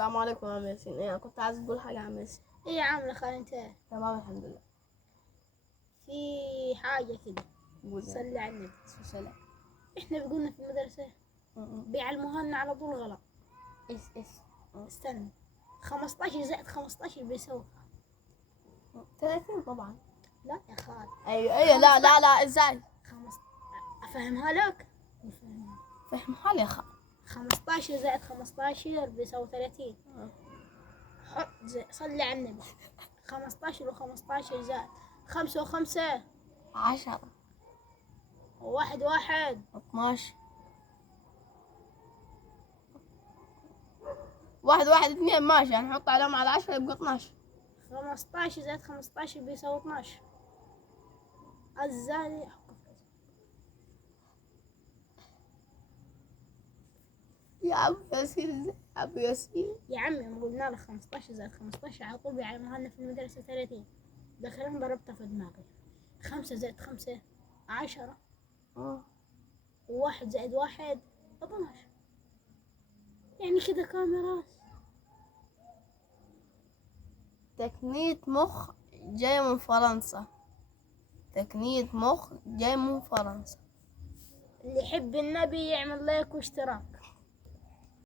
السلام عليكم يا عم ياسين. ايه، كنت عايز تقول حاجة يا عم ياسين؟ ايه يا عم خالد انت؟ تمام الحمد لله. في حاجة كده. قول يعني. صلي على النبي. سلام. احنا بيقولنا في المدرسة بيعلموها على طول غلط. اس استنى، 15 زائد 15 بيساوي 30 طبعا. لا يا خالد. ايوه لا ازاي؟ افهمها لك. فهمها لي يا خال. 15 زائد 15 بيساوي 30. حط صلي على النبي. 15 و15 زائد 5 و5 10 وواحد 12 1 2 ماشي، هنحط علامة على 10 يبقى 12. 15 زائد 15 بيساوي 12. الزاني يا عم ياسين ازاي يا عم ياسين؟ يا عمي ما قلنا لك 15 زائد 15 على طول بيعلموها لنا في المدرسة 30. ده كلام ضربته في دماغي. 5 زائد 5 10 وواحد زائد واحد 12. يعني كده كاميرا. تقنية مخ جاي من فرنسا. تقنية مخ جاي من فرنسا. اللي يحب النبي يعمل لايك واشتراك.